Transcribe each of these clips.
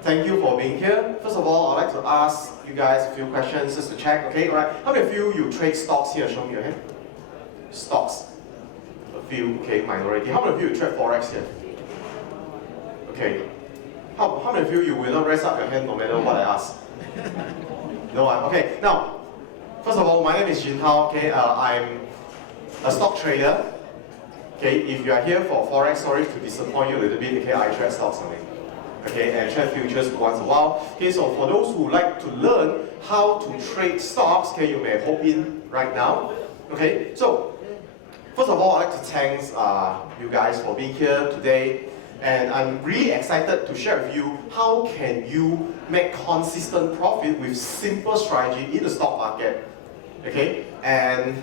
Thank you for being here. First of all, I'd like to ask you guys a few questions just to check. Okay, all right. How many of you trade stocks here? Show me your hand. Stocks. A few. Okay, minority. How many of you trade forex here? Okay. How many of you will not raise up your hand no matter what I ask? No one. Okay. Now, first of all, my name is Jeen Hao. Okay, I'm a stock trader. Okay, if you are here for forex, sorry to disappoint you a little bit. Okay, I trade stocks only. Okay, and trade futures once in a while. Okay, so for those who like to learn how to trade stocks, okay, you may hop in right now. Okay, so first of all, I'd like to thank you guys for being here today, and I'm really excited to share with you how can you make consistent profit with simple strategy in the stock market. Okay, and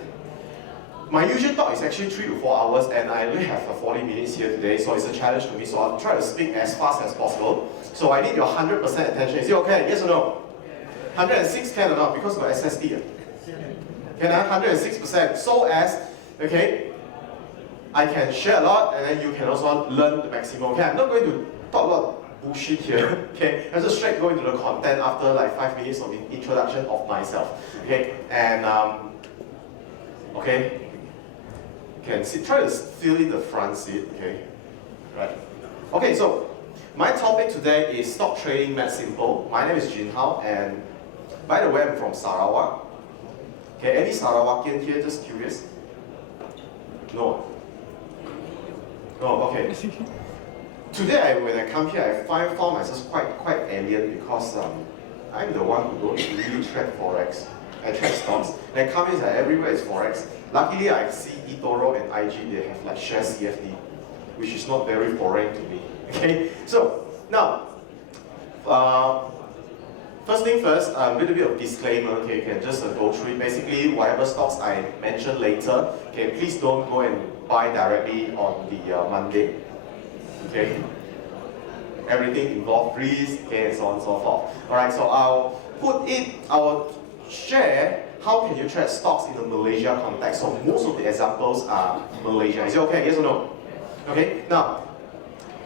my usual talk is actually 3 to 4 hours, and I only have 40 minutes here today, so it's a challenge to me, so I'll try to speak as fast as possible. So I need your 100% attention. Is it okay? Yes or no? 106 can or not? Because of SSD. Can I 106%? So as, okay, I can share a lot, and then you can also learn the maximum. Okay, I'm not going to talk a lot of bullshit here. Okay, I'm just straight go into the content after like 5 minutes of introduction of myself. Okay, and okay. Can sit, try to fill in the front seat, okay? Right. Okay, so my topic today is stock trading made simple. My name is Jeen Hao, and by the way, I'm from Sarawak. Okay, any Sarawakian here? Just curious. No. No. Okay. Today, when I come here, I found myself quite alien because I'm the one who don't really trade forex. I trade stocks. And I come here, everywhere is forex. Luckily, I see eToro and IG, they have like share CFD, which is not very foreign to me. Okay, so now, first thing first, a little bit of disclaimer. Okay, you can just go through it. Basically, whatever stocks I mention later, okay, please don't go and buy directly on the Monday. Okay, everything involved risk, okay, and so on and so forth. All right, so I'll share how can you trade stocks in the Malaysia context. So most of the examples are Malaysia. Is it okay? Yes or no? Okay. Now,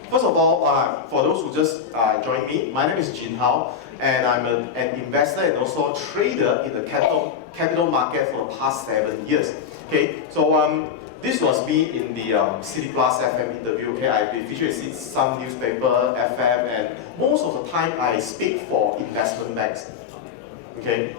first of all, for those who just joined me, my name is Jeen Hao, and I'm an investor and also a trader in the capital market for the past 7 years. Okay. So this was me in the City Plus FM interview. Okay, I've been featured in some newspaper, FM, and most of the time I speak for investment banks. Okay.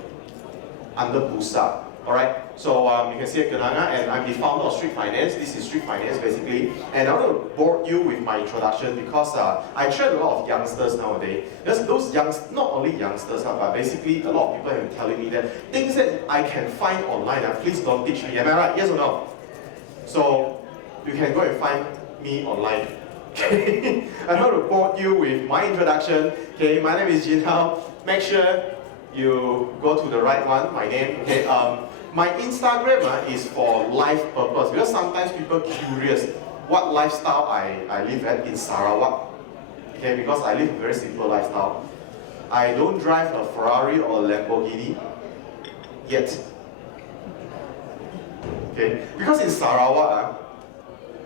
Under Busa. Alright, so you can see at Kenanga, and I'm the founder of Street Finance. This is Street Finance basically, and I want to bore you with my introduction because I trade a lot of youngsters nowadays. Because those not only youngsters, but basically a lot of people have been telling me that things that I can find online, please don't teach me. Am I right? Yes or no? So you can go and find me online. Okay, I want to bore you with my introduction. Okay, my name is Jeen Hao. Make sure you go to the right one, my name. Okay, my Instagram is for life purpose, because sometimes people curious what lifestyle I live at in Sarawak. Okay, because I live a very simple lifestyle. I don't drive a Ferrari or a Lamborghini yet. Okay, because in Sarawak,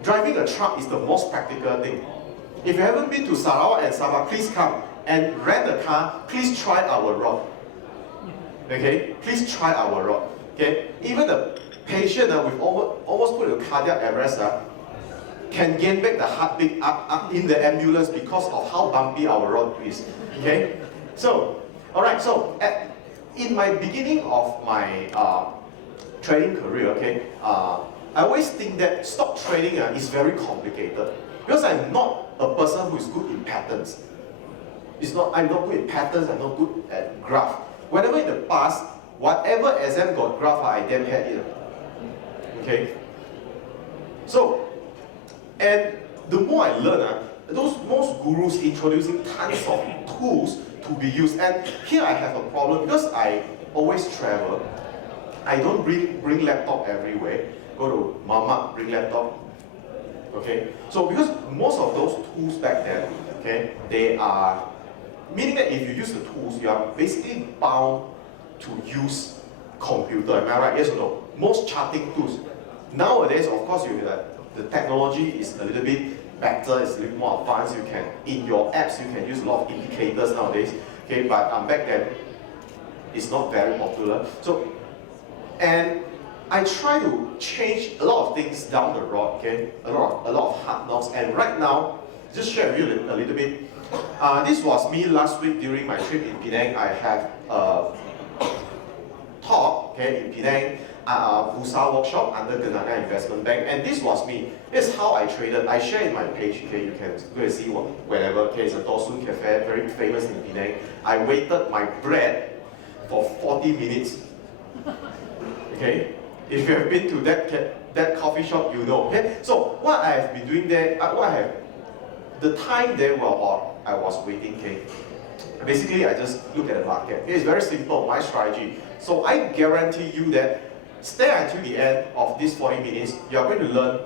driving a truck is the most practical thing. If you haven't been to Sarawak and Sabah, please come and rent a car. Please try our road. Okay, please try our road. Okay, even the patient with almost put a cardiac arrest can gain back the heartbeat up in the ambulance because of how bumpy our road is. Okay, so all right. So in my beginning of my trading career, okay, I always think that stock trading is very complicated because I'm not a person who is good in patterns. I'm not good in patterns. I'm not good at graph. Whenever in the past, whatever exam got graph, I damn had it. Okay? So, and the more I learn, most gurus introducing tons of tools to be used. And here I have a problem because I always travel. I don't bring laptop everywhere. Go to mama, bring laptop. Okay? So because most of those tools back then, okay, they are meaning that if you use the tools, you are basically bound to use computer. Am I right? Yes or no? Most charting tools. Nowadays, of course, the technology is a little bit better, it's a little more advanced. You can, in your apps, you can use a lot of indicators nowadays. Okay, but back then, it's not very popular. So, and I try to change a lot of things down the road. Okay, a lot of hard knocks. And right now, just share with you a little bit. This was me last week during my trip in Penang. I have a talk, okay, in Penang, Bursa workshop under Trainerat Investment Bank, and this was me. This is how I traded. I share in my page. Okay, you can go and see wherever. Okay, it's a Tosun Cafe, very famous in Penang. I waited my bread for 40 minutes. Okay, if you have been to that coffee shop, you know. Okay, so what I have been doing there, the time there while I was waiting. Okay, basically I just look at the market. Okay, it's very simple, my strategy. So I guarantee you that stay until the end of these 40 minutes, you are going to learn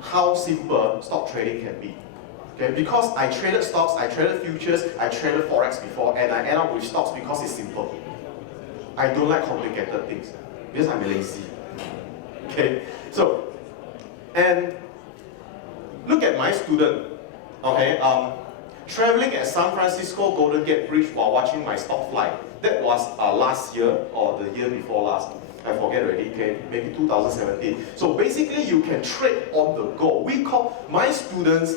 how simple stock trading can be. Okay, because I traded stocks, I traded futures, I traded forex before, and I end up with stocks because it's simple. I don't like complicated things because I'm lazy. Okay, so and look at my student. Okay, traveling at San Francisco Golden Gate Bridge while watching my stock fly. That was last year or the year before last. I forget already. Okay, maybe 2017. So basically, you can trade on the go. We call my students.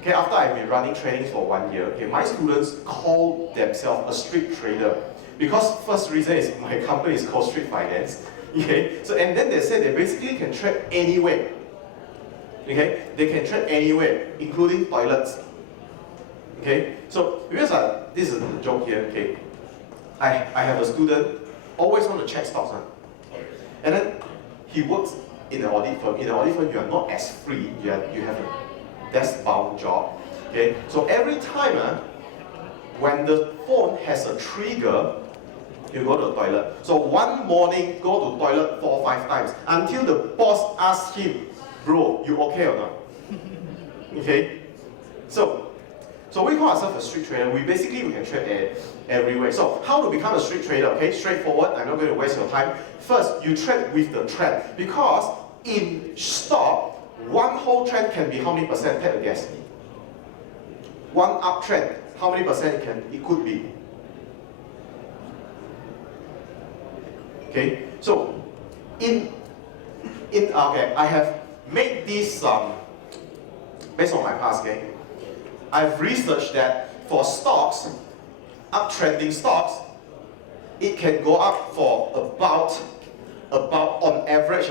Okay, after I've been running trainings for 1 year, okay, my students call themselves a street trader because first reason is my company is called Street Finance. Okay, so and then they say they basically can trade anywhere. Okay, they can trade anywhere, including toilets. Okay, so because this is the joke here. Okay, I have a student always want to check stocks, and then he works in an audit firm. In an audit firm, you are not as free. You have a desk-bound job. Okay, so every time when the phone has a trigger, you go to the toilet. So one morning, go to the toilet 4 or 5 times until the boss asks him, "Bro, you okay or not?" Okay, so we call ourselves a street trader. We can trade everywhere. So how to become a street trader? Okay, straightforward. I'm not going to waste your time. First, you trade with the trend because in stock, one whole trend can be how many percent? Take a guess. One uptrend, how many percent it could be? Okay, so okay, I have made this based on my past. Okay, I've researched that for stocks, uptrending stocks, it can go up for about on average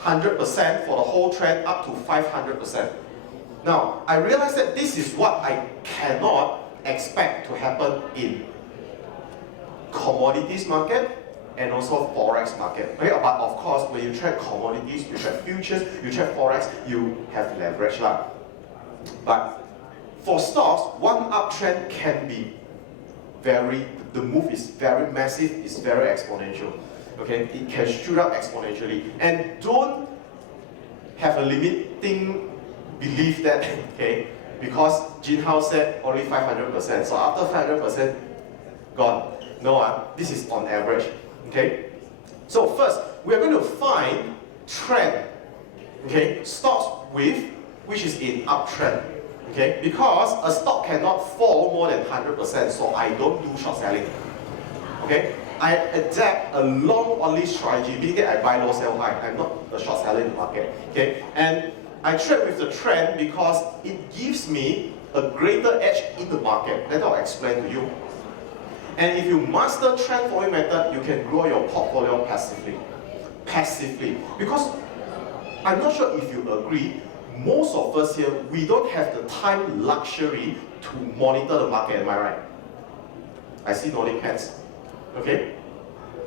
100% for the whole trend, up to 500%. Now I realize that this is what I cannot expect to happen in commodities market and also forex market. Okay, but of course, when you trade commodities, you trade futures, you trade forex, you have leverage lah. But for stocks, one uptrend can be the move is very massive, it's very exponential. Okay, it can shoot up exponentially, and don't have a limiting belief that okay, because Jeen Hao said only 500%. So after 500%, gone. No, this is on average. Okay, so first we are going to find trend. Okay, stocks which is in uptrend. Okay, because a stock cannot fall more than 100%, so I don't do short selling. Okay, I adapt a long only strategy, meaning that I buy low, sell high. I'm not a short seller in the market. Okay, and I trade with the trend because it gives me a greater edge in the market. That I'll explain to you. And if you master trend following method, you can grow your portfolio passively. Because I'm not sure if you agree, most of us here, we don't have the time luxury to monitor the market, am I right? I see nodding heads. Okay?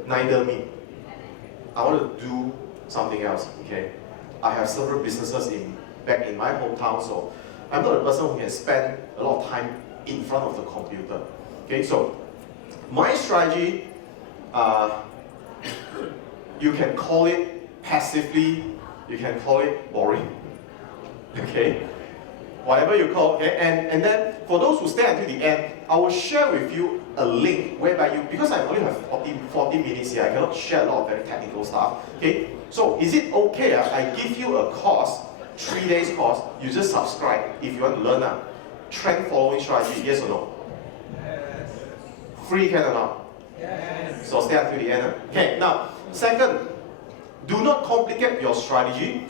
Neither me. I want to do something else. Okay? I have several businesses back in my hometown, so I'm not a person who can spend a lot of time in front of the computer. Okay, so my strategy, you can call it passively, you can call it boring. Okay, whatever you call. Okay, and then for those who stay until the end, I will share with you a link whereby because I only have 40 minutes here, I cannot share a lot of very technical stuff. Okay, so is it okay? I give you a course 3 days course, you just subscribe if you want to learn a trend following strategy, yes or no? Yes. Free can or not? Yes. So stay until the end. Okay, now, second, do not complicate your strategy.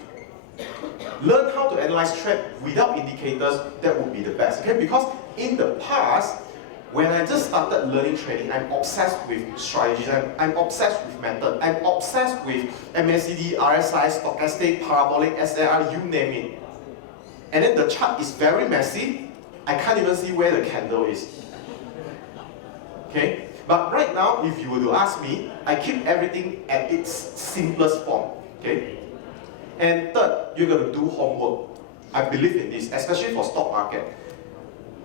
Learn how to analyze trend without indicators, that would be the best. Okay, because in the past, when I just started learning trading, I'm obsessed with strategies, I'm obsessed with method, I'm obsessed with MACD, RSI, stochastic, parabolic, SLR, you name it. And then the chart is very messy, I can't even see where the candle is. Okay? But right now, if you were to ask me, I keep everything at its simplest form. Okay? And third, you're going to do homework. I believe in this, especially for stock market.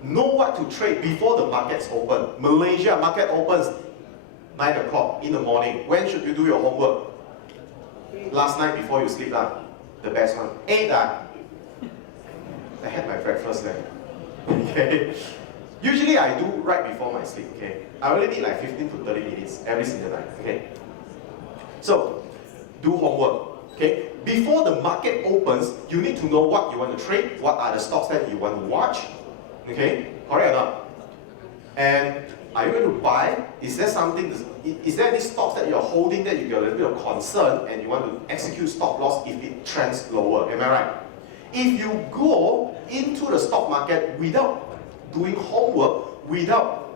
Know what to trade before the markets open. Malaysia market opens 9 o'clock in the morning. When should you do your homework? Last night before you sleep, the best one. 8. I had my breakfast then. Okay. Usually I do right before my sleep. Okay. I only need like 15 to 30 minutes every single night. Okay. So do homework. Okay. Before the market opens, you need to know what you want to trade. What are the stocks that you want to watch? Okay, correct or not? And are you going to buy? Is there any stocks that you're holding that you get a little bit of concern and you want to execute stop loss if it trends lower? Am I right? If you go into the stock market without doing homework, without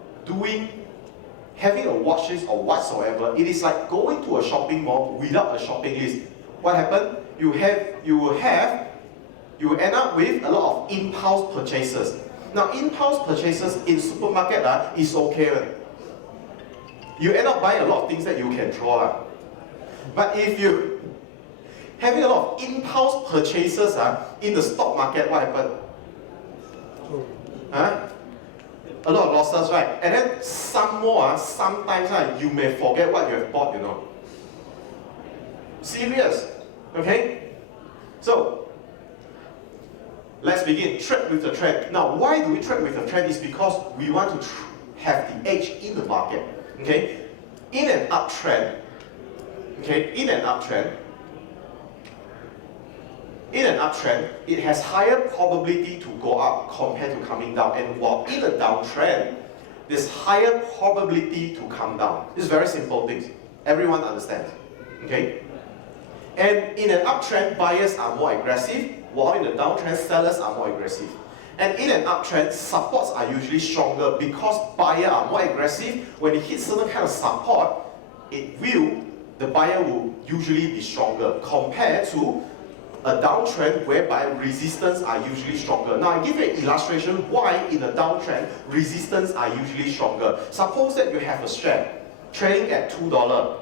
having a watch list or whatsoever, it is like going to a shopping mall without a shopping list. What happened? You will end up with a lot of impulse purchases. Now, impulse purchases in supermarket is okay. You end up buying a lot of things that you can draw. But if you having a lot of impulse purchases in the stock market, what happened? A lot of losses, right? And then some more, sometimes you may forget what you have bought, you know. Serious, okay? So, let's begin. Trade with the trend. Now, why do we trade with the trend? Is because we want to have the edge in the market. Okay, in an uptrend. Okay, in an uptrend, it has higher probability to go up compared to coming down. And while in a downtrend, there's higher probability to come down. It's very simple things. Everyone understands. Okay, and in an uptrend, buyers are more aggressive. While in the downtrend, sellers are more aggressive. And in an uptrend, supports are usually stronger because buyers are more aggressive. When it hits certain kind of support, the buyer will usually be stronger compared to a downtrend whereby resistance are usually stronger. Now I give you an illustration why in a downtrend, resistance are usually stronger. Suppose that you have a share trading at $2,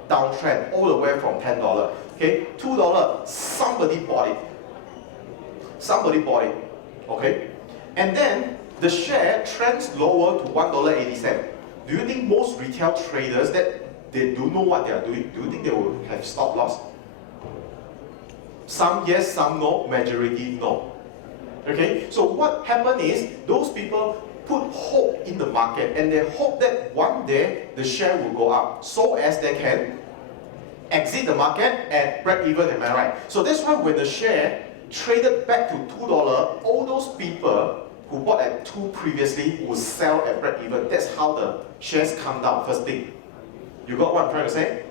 downtrend, all the way from $10. Okay, $2, somebody bought it. Okay? And then the share trends lower to $1.80. Do you think most retail traders that they don't know what they are doing, do you think they will have stop loss? Some yes, some no, majority no. Okay? So what happened is, those people put hope in the market and they hope that one day the share will go up so as they can exit the market at break even, am I right? So that's why when the share traded back to $2, all those people who bought at 2 previously will sell at break even. That's how the shares come down, first thing. You got what I'm trying to say?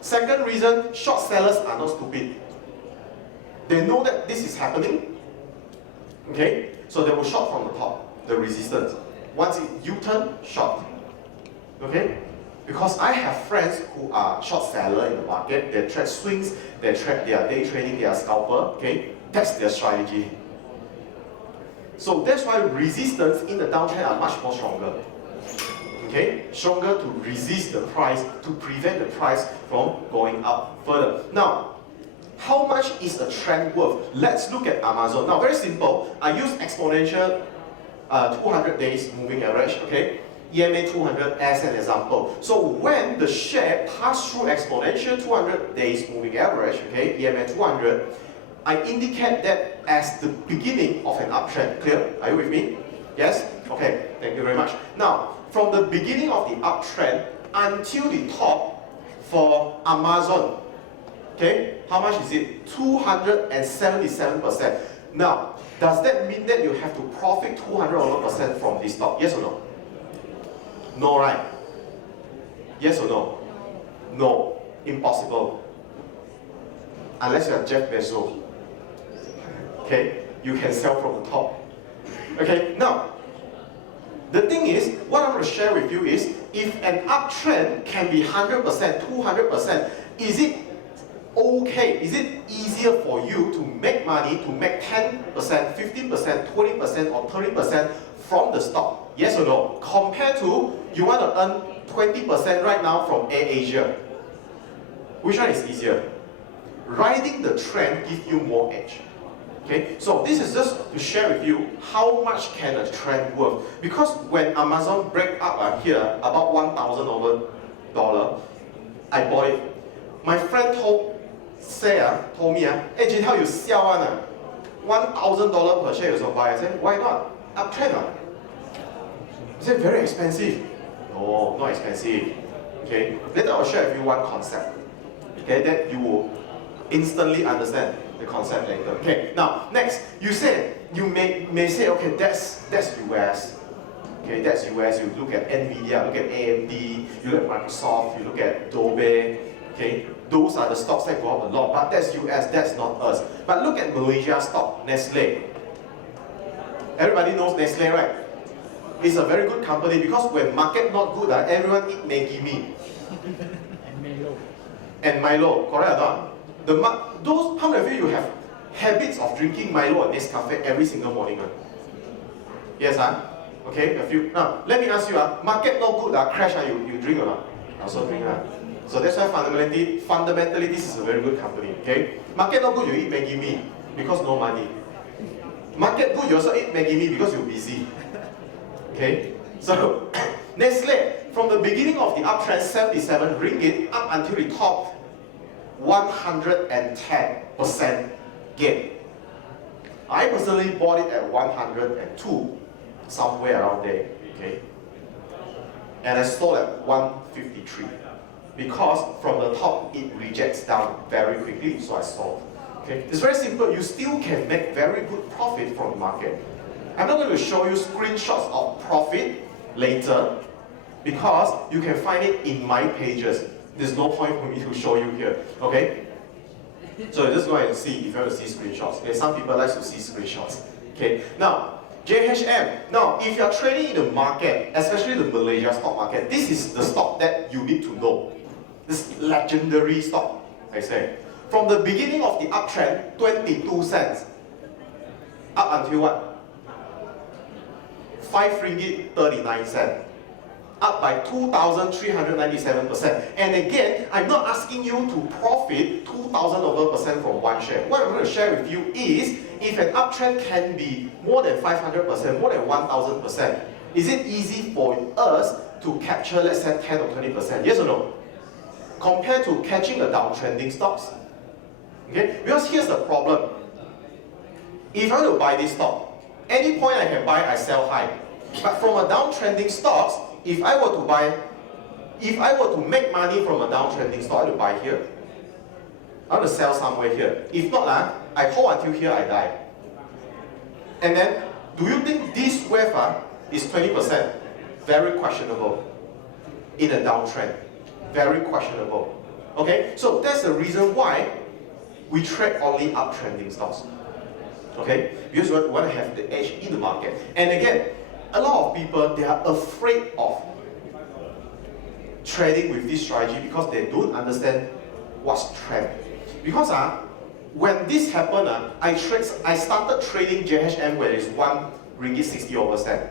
Second reason, short sellers are not stupid. They know that this is happening. Okay? So they will short from the top, the resistance. Once it U-turn, short. Okay? Because I have friends who are short seller in the market, they trade swings, they are day trading, they are scalper, okay? That's their strategy. So that's why resistance in the downtrend are much more stronger. Okay? Stronger to resist the price, to prevent the price from going up further. Now, how much is a trend worth? Let's look at Amazon. Now, very simple. I use exponential 200 days moving average, okay? EMA 200 as an example. So when the share pass through exponential 200 days moving average, okay, EMA 200, I indicate that as the beginning of an uptrend. Clear? Are you with me? Yes? Okay, thank you very much. Now, from the beginning of the uptrend until the top for Amazon, okay, how much is it? 277%. Now, does that mean that you have to profit 200% from this stock? Yes or no? No, right? Yes or no? No. Impossible. Unless you are Jeff Bezos. Okay? You can sell from the top. Okay? Now, the thing is, what I'm going to share with you is, if an uptrend can be 100%, 200%, is it okay? Is it easier for you to make money, to make 10%, 15%, 20%, or 30% from the stock? Yes or no? Compared to, you want to earn 20% right now from AirAsia. Which one is easier? Riding the trend gives you more edge. Okay, so this is just to share with you how much can a trend worth. Because when Amazon break up here about $1,000, I bought it. My friend told me, hey Jeen Hao, you sell one $1,000 per share you also buy. I said, why not? Uptrend. He said, very expensive. No, not expensive. Okay, later I'll share with you one concept. Okay, that you will instantly understand the concept later. Okay, now next, you may say, okay, that's US. Okay, that's US. You look at Nvidia, look at AMD, you look at Microsoft, you look at Adobe. Okay, those are the stocks that go up a lot, but that's US, that's not us. But look at Malaysia stock, Nestle. Everybody knows Nestle, right? It's a very good company because when market not good, everyone eat Maggi mee. And Milo, correct or not? Those, how many of you have habits of drinking Milo or Nescafe every single morning? Yes, okay, a few. Now, let me ask you, market not good, crash, you drink or not? Also drink. So that's why fundamentally this is a very good company, okay? Market not good, you eat Maggi mee because no money. Market good, you also eat Maggi mee because you're busy. Okay? So, Nestle, from the beginning of the uptrend, 77 ringgit, up until the top, 110% gain. I personally bought it at 102, somewhere around there, okay? And I sold at 153, because from the top it rejects down very quickly, so I sold. Okay? It's very simple, you still can make very good profit from the market. I'm not going to show you screenshots of profit later, because you can find it in my pages. There's no point for me to show you here, okay? So just go ahead and see if you want to see screenshots. Okay, some people like to see screenshots. Okay, now JHM. Now, if you're trading in the market, especially the Malaysia stock market, this is the stock that you need to know. This legendary stock, I say. From the beginning of the uptrend, 22 cents, up until what? 5 ringgit 39 cents. Up by 2,397%. And again, I'm not asking you to profit 2,000% from one share. What I'm going to share with you is, if an uptrend can be more than 500%, more than 1,000%, is it easy for us to capture, let's say, 10 or 20%? Yes or no? Compared to catching the downtrending stocks. Okay? Because here's the problem. If I want to buy this stock, any point I can buy, I sell high. But from a downtrending stocks, if I were to make money from a downtrending stock, I would buy here. I want to sell somewhere here. If not, I hold until here, I die. And then, do you think this wave is 20%? Very questionable. In a downtrend. Very questionable. Okay? So that's the reason why we trade only uptrending stocks. Okay? Because we want to have the edge in the market. And again, a lot of people, they are afraid of trading with this strategy because they don't understand what's trend. Because when this happened, I started trading JHM where it's 1 ringgit 60 over cent.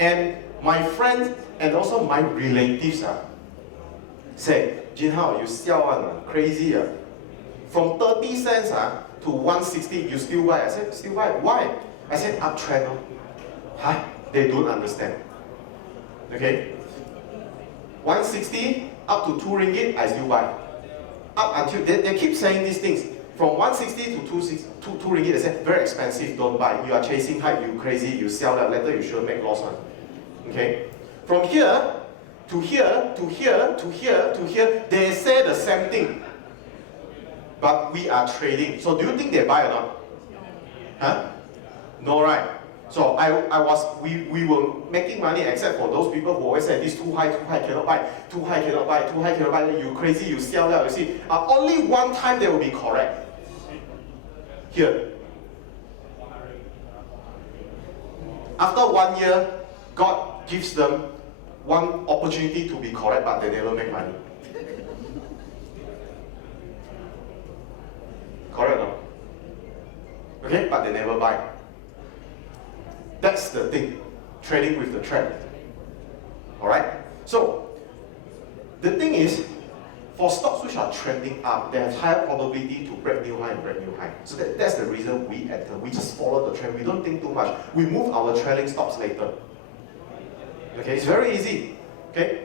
And my friends and also my relatives say, Jeen Hao, you sell crazy. From 30 cents to 160, you still buy? I said, still buy. Why? I said, uptrend. Huh? They don't understand. Okay? 160 up to 2 ringgit, I still buy. Up until, they keep saying these things. From 160 to 2 ringgit, they say, very expensive, don't buy. You are chasing high, you crazy, you sell that, later you should make loss. Okay? From here, to here, to here, to here, to here, they say the same thing. But we are trading. So do you think they buy or not? Huh? No, right? So we were making money except for those people who always say this too high, cannot buy, too high, cannot buy, too high, cannot buy, you crazy, you sell out, you see. Only one time they will be correct. Here. After 1 year, God gives them one opportunity to be correct, but they never make money. Correct, no? Okay, but they never buy. That's the thing, trading with the trend. Alright? So, the thing is, for stocks which are trending up, they have higher probability to break new high and break new high. So that's the reason we enter. We just follow the trend. We don't think too much. We move our trailing stops later. Okay, it's very easy. Okay?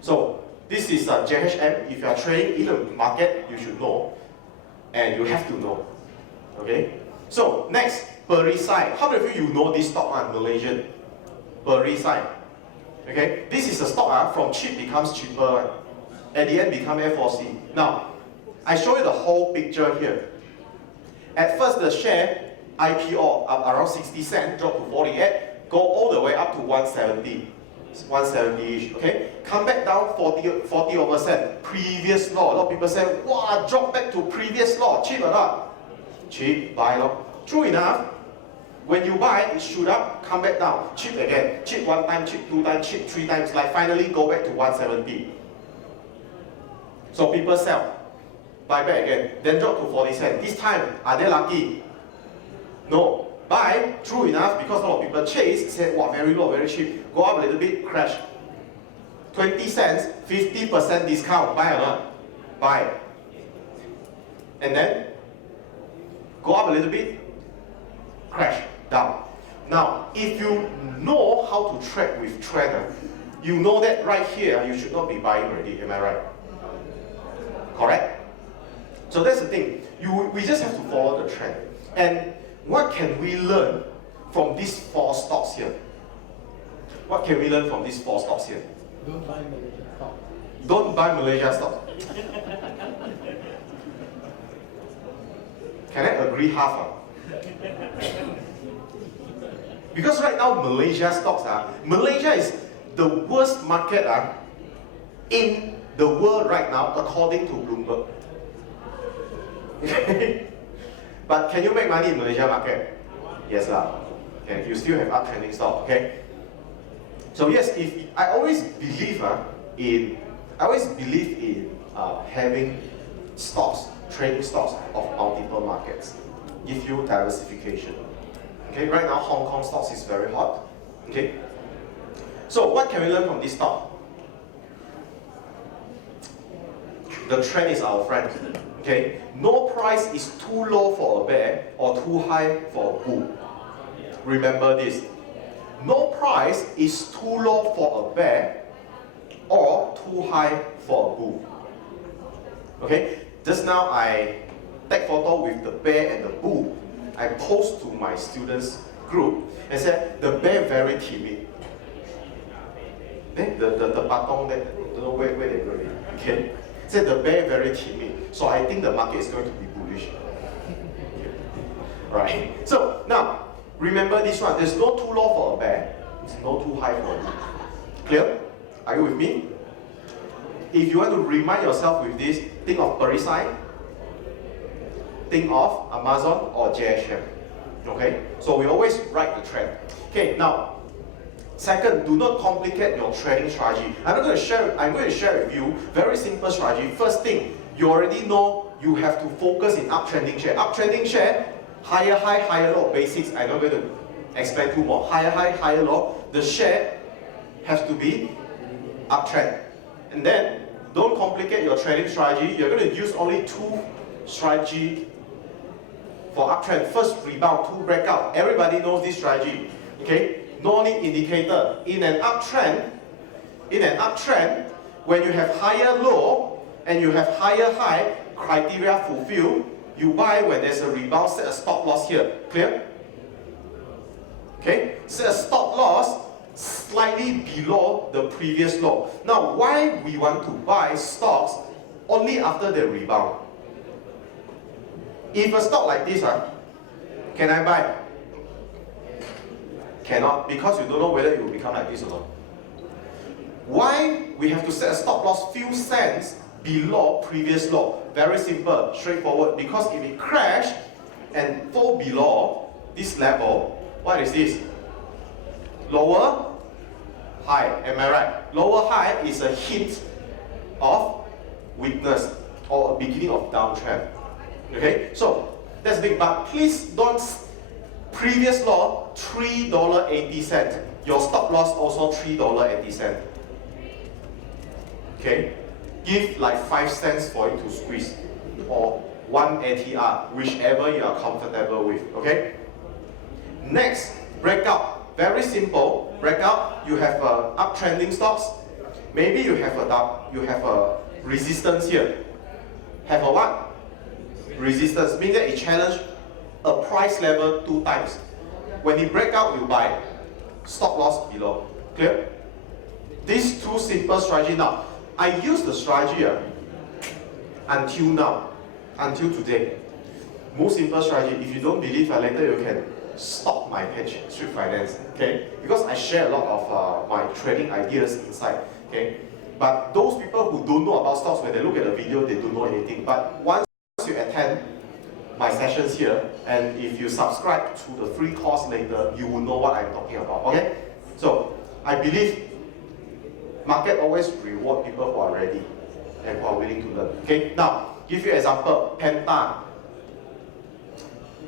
So, this is JHM. If you are trading in the market, you should know. And you have to know. Okay? So, next, Perisai. How many of you know this stock, Malaysian? Perisai. Okay? This is a stock from cheap becomes cheaper. At the end become F4C. Now, I show you the whole picture here. At first, the share IPO up around 60 cents, drop to 48, go all the way up to 170. 170-ish, okay? Come back down 40 over cent. Previous law. A lot of people say, wow, drop back to previous law. Cheap or not? Cheap, buy law. True enough, when you buy, it shoot up, come back down. Cheap again. Cheap one time, cheap two times, cheap three times. Like finally go back to 170. So people sell. Buy back again. Then drop to 40 cents. This time, are they lucky? No. Buy, true enough, because a lot of people chase, say, wow, very low, very cheap. Go up a little bit, crash. 20 cents, 50% discount. Buy or not? Buy. And then, go up a little bit, crash, down. Now, if you know how to trade with trader, you know that right here, you should not be buying already. Am I right? Correct? So that's the thing. We just have to follow the trend. And what can we learn from these 4 stocks here? What can we learn from these 4 stocks here? Don't buy Malaysia stock. Don't buy Malaysia stock. Can I agree half? Because right now Malaysia stocks Malaysia is the worst market in the world right now according to Bloomberg. But can you make money in Malaysia market? Yes lah. Okay, you still have uptrending stock. Okay. So yes, I always believe in having stocks, trading stocks of multiple markets, give you diversification. Okay, right now Hong Kong stocks is very hot. Okay. So what can we learn from this stock? The trend is our friend. Okay, no price is too low for a bear or too high for a bull. Remember this. No price is too low for a bear or too high for a bull. Okay, just now I take photo with the bear and the bull. I post to my students group and said the bear very timid. The patong there, don't know where they go. Okay. Said the bear very timid, so I think the market is going to be bullish. Right. So now remember this one. There's no too low for a bear. It's no too high for a bull. Clear? Are you with me? If you want to remind yourself with this, think of Perisai, think of Amazon or JHM. Okay. So we always write the trend. Okay. Now. Second, do not complicate your trading strategy. I'm going to share with you very simple strategy. First thing, you already know you have to focus in uptrending share. Uptrending share, higher high, higher low. Basics, I'm not going to explain too more. Higher high, higher low. The share has to be uptrend. And then, don't complicate your trading strategy. You're going to use only 2 strategy for uptrend. First, rebound, 2 breakout. Everybody knows this strategy. Okay? No need indicator. In an uptrend, when you have higher low and you have higher high, criteria fulfilled, you buy when there's a rebound, set a stop loss here. Clear? Okay? Set a stop loss slightly below the previous low. Now, why we want to buy stocks only after the rebound? If a stock like this, can I buy? Cannot, because you don't know whether it will become like this or not. Why we have to set a stop loss few cents below previous low? Very simple, straightforward. Because if it crash and fall below this level, what is this? Lower high, am I right? Lower high is a hint of weakness or a beginning of downtrend. Okay, so that's big, but please don't. Previous low, $3.80. Your stop loss also $3.80. Okay, give like 5 cents for it to squeeze, or 1 ATR, whichever you are comfortable with. Okay. Next, breakout. Very simple. Breakout. You have uptrending stocks. Maybe you have a resistance here. Have a what? Resistance. Meaning that it challenged a price level 2 times. When it break out, you buy. Stop loss below. Clear? These 2 simple strategy. Now, I use the strategy until now, until today. Most simple strategy. If you don't believe, later you can stop my page, Street Finance. Okay? Because I share a lot of my trading ideas inside. Okay? But those people who don't know about stocks, when they look at the video, they don't know anything. But once you attend my sessions here, and if you subscribe to the free course later, you will know what I'm talking about. Okay? So I believe market always reward people who are ready and who are willing to learn. Okay? Now, give you example, Penta.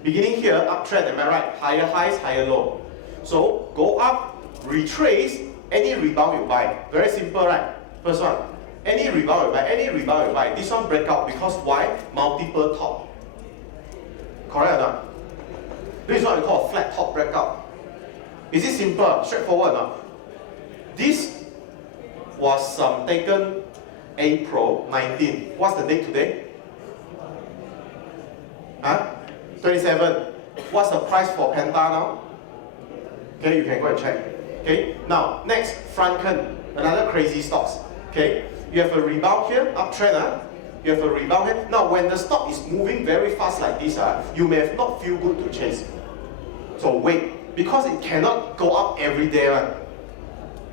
Beginning here, uptrend, am I right? Higher highs, higher low. So go up, retrace, any rebound you buy. Very simple, right? First one, any rebound you buy, any rebound you buy. This one breakout because why? Multiple top. Correct or not? This is what we call a flat top breakout. Is it simple, straightforward or not? This was taken April 19. What's the date today? Huh? 27. What's the price for Penta now? Okay, you can go and check. Okay, now next, Franken, another crazy stocks. Okay, you have a rebound here, uptrend. You have a rebound here. Now, when the stock is moving very fast like this, you may have not feel good to chase. So wait, because it cannot go up every day. Right?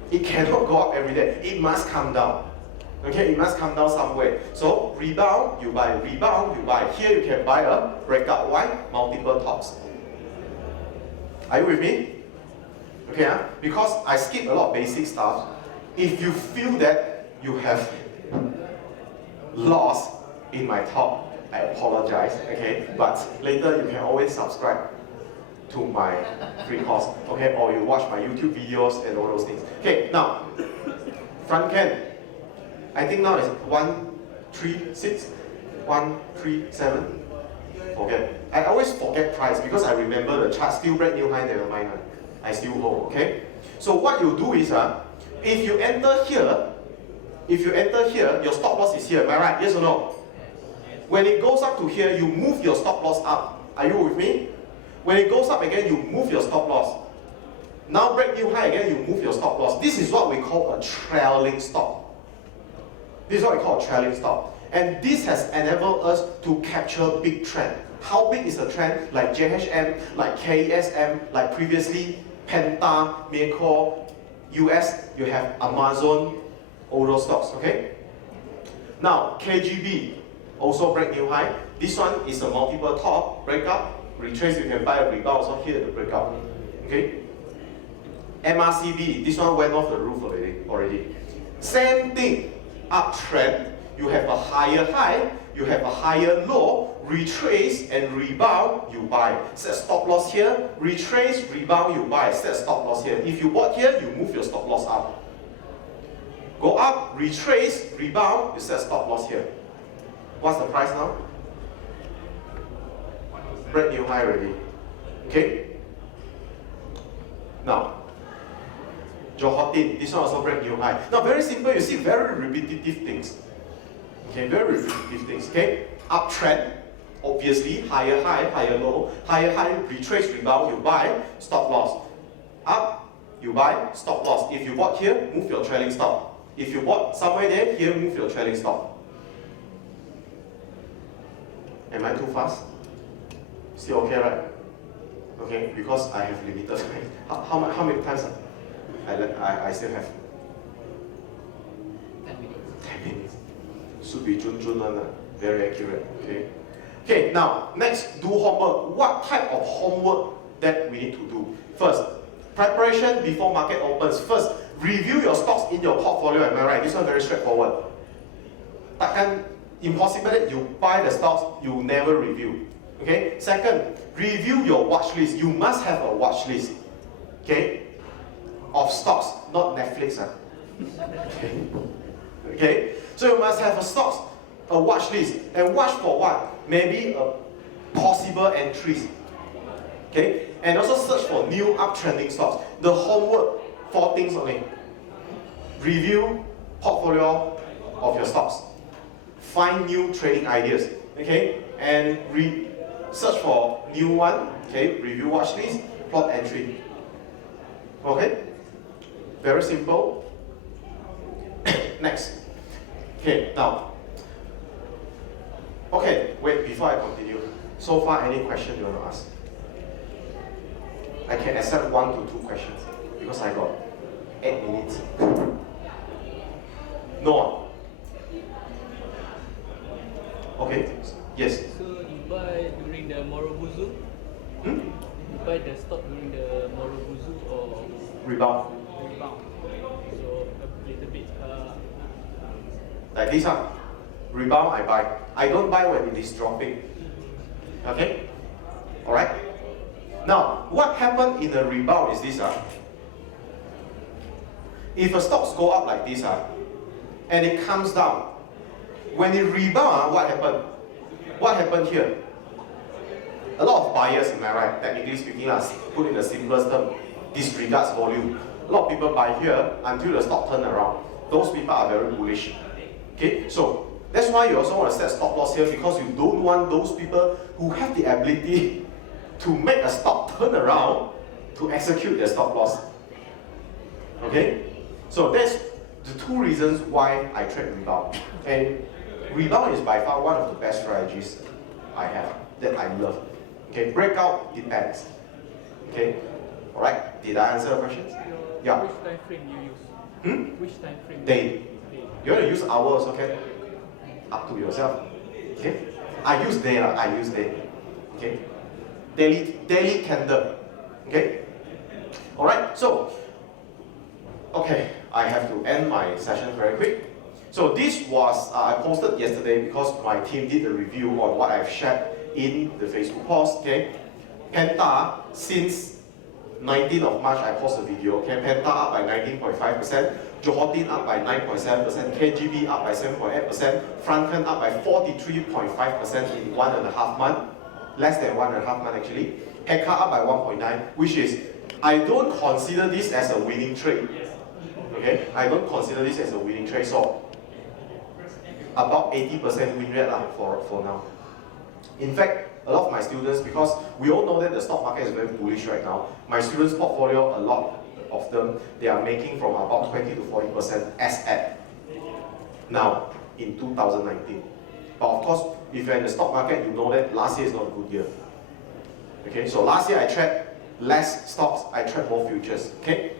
It cannot go up every day. It must come down. Okay, it must come down somewhere. So rebound, you buy. Rebound, you buy. Here you can buy a breakout. Why? Multiple tops. Are you with me? Okay, because I skip a lot of basic stuff. If you feel that you have lost in my talk, I apologize, okay? But later you can always subscribe to my free course, okay? Or you watch my YouTube videos and all those things. Okay, now, Franken, I think now is 136, 137. Forget. I always forget price because I remember the chart still break new high, never mind. I still hold, okay? So what you do is, if you enter here, your stop loss is here, am I right? Yes or no? When it goes up to here, you move your stop loss up. Are you with me? When it goes up again, you move your stop loss. Now break new high again, you move your stop loss. This is what we call a trailing stop. This is what we call a trailing stop. And this has enabled us to capture big trend. How big is the trend? Like JHM, like KSM, like previously, Penta, Mako, US, you have Amazon, all those stocks, okay? Now, KGB, also break new high. This one is a multiple top, breakout, retrace, you can buy a rebound, so here the breakout, okay? MRCB, this one went off the roof already. Same thing, uptrend, you have a higher high, you have a higher low, retrace and rebound, you buy. Set stop loss here, retrace, rebound, you buy. Set stop loss here. If you bought here, you move your stop loss up. Go up, retrace, rebound, you set stop loss here. What's the price now? Break new high already. Okay? Now, Johotin, this one also break new high. Now, very simple, you see very repetitive things. Okay, very repetitive things. Okay? Uptrend, obviously, higher high, higher low, higher high, retrace, rebound, you buy, stop loss. Up, you buy, stop loss. If you bought here, move your trailing stop. If you bought somewhere there, here, move your trailing stop. Am I too fast? Still okay, right? Okay, because I have limited time. How many times I still have? 10 minutes. 10 minutes. Should be Jun one, very accurate. Okay. Okay, now next, do homework. What type of homework that we need to do? First, preparation before market opens. First, review your stocks in your portfolio. Am I right? This one very straightforward. Takkan impossible that you buy the stocks, you never review. Okay. Second, review your watch list. You must have a watch list. Okay, of stocks, not Netflix. Okay. Okay. So you must have a stocks, a watch list, and watch for what? Maybe a possible entries. Okay, and also search for new uptrending stocks. The homework, 4 things only. Review portfolio of your stocks. Find new trading ideas. Okay, and search for new one. Okay, review watch list, plot entry. Okay, very simple. Next. Okay, now. Okay, wait, before I continue. So far, any question you want to ask? I can accept 1 to 2 questions because I got 8 minutes. No. Okay. Yes. So you buy during the Morobuzu? Hmm? You buy the stock during the Morobuzu or Rebound. rebound? So a little bit. Like this one. Rebound, I buy. I don't buy when it is dropping. Okay? Alright? Now, what happened in a rebound is this. If a stocks go up like this, and it comes down, when it rebound, what happened? What happened here? A lot of buyers, am I right? Technically speaking, put in the simplest term, disregards volume. A lot of people buy here until the stock turn around. Those people are very bullish. Okay, so that's why you also want to set stop loss here, because you don't want those people who have the ability to make a stock turn around to execute their stop loss. Okay, so that's the 2 reasons why I trade rebound. And rebound is by far one of the best strategies I have, that I love. Okay, breakout depends. Okay, alright, did I answer the questions? Yeah. Which time frame you use? Which time frame? Day. You want to use hours, okay? Up to yourself. Okay? I use day. Okay? Daily candle. Okay? Alright, so okay, I have to end my session very quick. So this was I posted yesterday because my team did a review on what I've shared in the Facebook post. Okay? Penta, since 19th of March I posted a video. Okay, Penta up by 19.5%, Johortin up by 9.7%, KGB up by 7.8%, Franken up by 43.5% in 1.5 months, less than 1.5 months actually. Heka up by 1.9, which is, I don't consider this as a winning trade. Okay, I don't consider this as a winning trade, so about 80% win rate for now. In fact, a lot of my students, because we all know that the stock market is very bullish right now, my students' portfolio, a lot of them, they are making from about 20 to 40% as at now in 2019. But of course, if you're in the stock market, you know that last year is not a good year. Okay, so last year I traded less stocks, I traded more futures. Okay?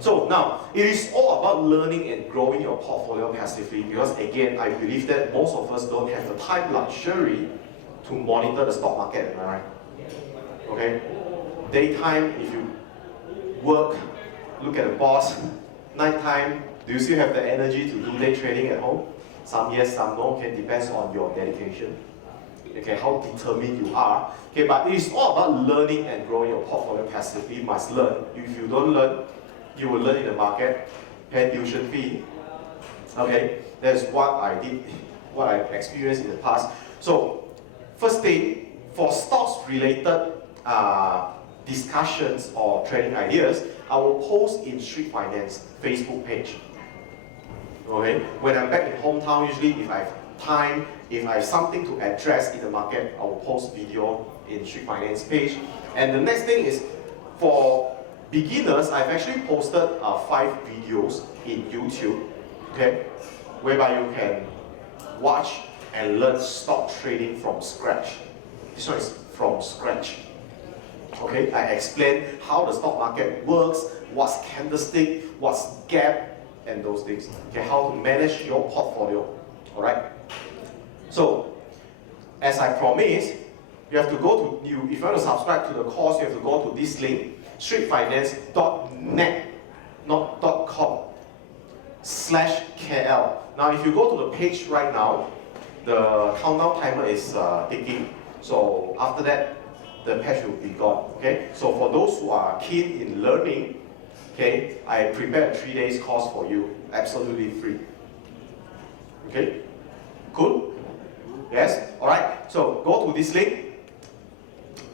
So now, it is all about learning and growing your portfolio passively, because again, I believe that most of us don't have the time luxury to monitor the stock market, am I right? Okay? Daytime, if you work, look at the boss. Nighttime, do you still have the energy to do day trading at home? Some yes, some no. Okay, depends on your dedication. Okay, how determined you are. Okay, but it is all about learning and growing your portfolio passively. You must learn. If you don't learn, you will learn in the market, pay tuition fee. Okay, that's what I did, what I experienced in the past. So, first thing, for stocks related discussions or trading ideas, I will post in Street Finance Facebook page. Okay, when I'm back in hometown, usually if I have time, if I have something to address in the market, I will post video in Street Finance page. And the next thing is, for beginners, I've actually posted 5 videos in YouTube, okay, whereby you can watch and learn stock trading from scratch. This one is from scratch. Okay, I explain how the stock market works, what's candlestick, what's gap, and those things. Okay, how to manage your portfolio. All right. So, as I promised, you have to go to if you want to subscribe to the course, you have to go to this link, streetfinance.net, not .com/KL. Now, if you go to the page right now, the countdown timer is ticking. So after that, the page will be gone. Okay. So for those who are keen in learning, okay, I prepared a 3 days course for you, absolutely free. Okay. Cool. Yes. All right. So go to this link,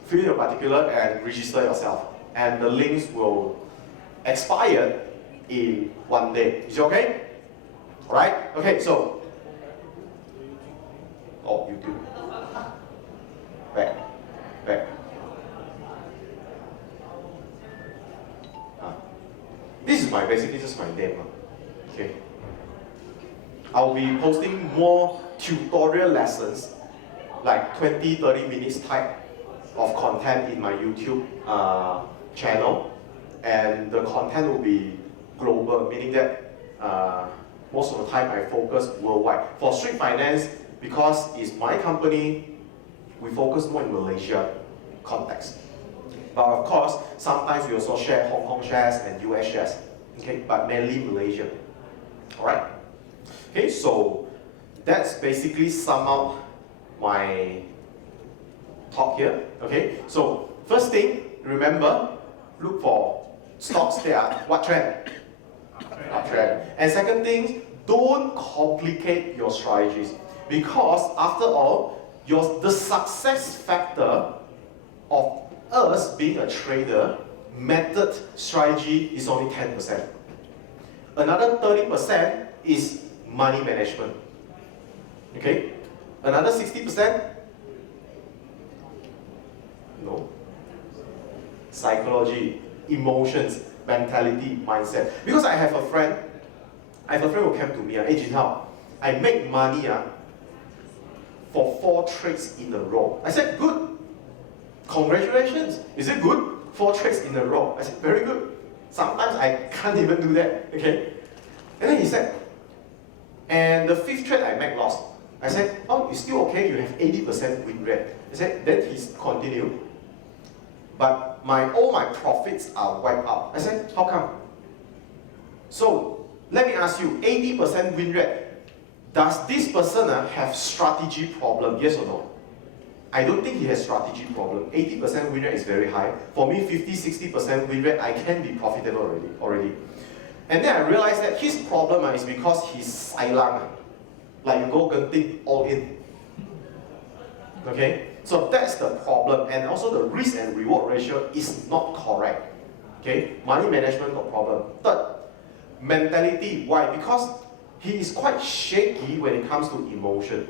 fill in your particular, and register yourself. And the links will expire in 1 day. Is it okay? All right. Okay. So. Oh, YouTube. Back. This is basically just my name. Okay. I'll be posting more tutorial lessons, like 20-30 minutes type of content in my YouTube channel, and the content will be global, meaning that most of the time I focus worldwide. For Street Finance, because it's my company, we focus more in Malaysia context. But of course, sometimes we also share Hong Kong shares and US shares, okay, but mainly Malaysia. All right. Okay, so that's basically sum up my talk here. Okay, so first thing, remember, look for stocks that are what trend? Uptrend. And second thing, don't complicate your strategies, because after all, the success factor of us being a trader, method, strategy is only 10%. Another 30% is money management. Okay? Another 60%? No. Psychology, emotions, mentality, mindset. Because I have a friend who came to me, hey Jeen Hao, I make money for 4 trades in a row. I said, good. Congratulations. Is it good? 4 trades in a row. I said, very good. Sometimes I can't even do that. Okay? And then he said, and the 5th trade I make loss. I said, oh, it's still okay, you have 80% win rate. I said, then he's continued. But all my profits are wiped out. I said, how come? So, let me ask you, 80% win rate, does this person have strategy problem, yes or no? I don't think he has strategy problem. 80% win rate is very high. For me, 50-60% win rate, I can be profitable already. And then I realized that his problem is because he's silent. Like you go genting all in. Okay? So that's the problem. And also the risk and reward ratio is not correct. Okay? Money management got problem. Third, mentality. Why? Because he is quite shaky when it comes to emotion.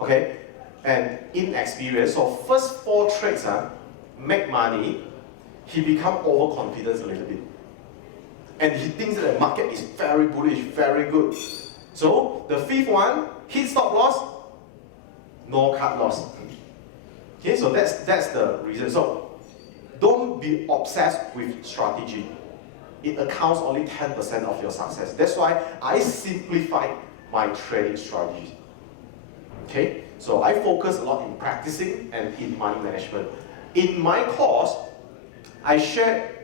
Okay? And inexperience. So first 4 trades make money, he become overconfident a little bit. And he thinks that the market is very bullish, very good. So the 5th one, hit stop loss, no cut loss. Okay, so that's the reason. So don't be obsessed with strategy. It accounts only 10% of your success. That's why I simplify my trading strategies. Okay, so I focus a lot in practicing and in money management. In my course, I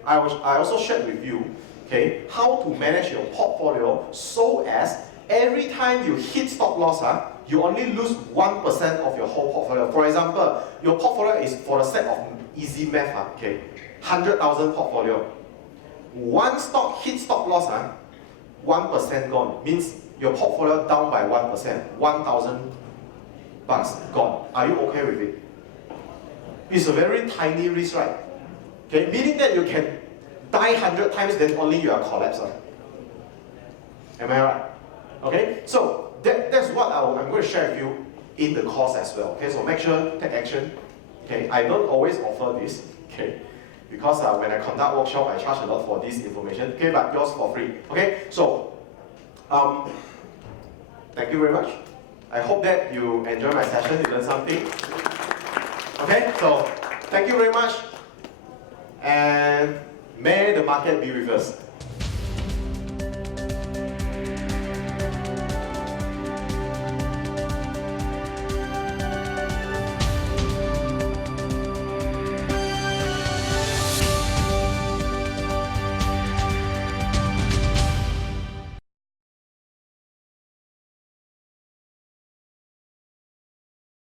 also shared with you, okay, how to manage your portfolio so as every time you hit stop loss, you only lose 1% of your whole portfolio. For example, your portfolio is, for the sake of easy math, okay, 100,000 portfolio. One stock hit stop loss, 1% gone, means your portfolio down by 1%, 1,000 bucks gone. Are you okay with it? It's a very tiny risk, right? Okay, meaning that you can die 100 times, then only you are collapsed. Am I right? Okay, so that's what I'm going to share with you in the course as well. Okay, so make sure take action. Okay, I don't always offer this. Okay, because when I conduct workshop, I charge a lot for this information. Okay, but yours for free. Okay, so thank you very much. I hope that you enjoy my session, you learn something. Okay, so thank you very much. And may the market be with us.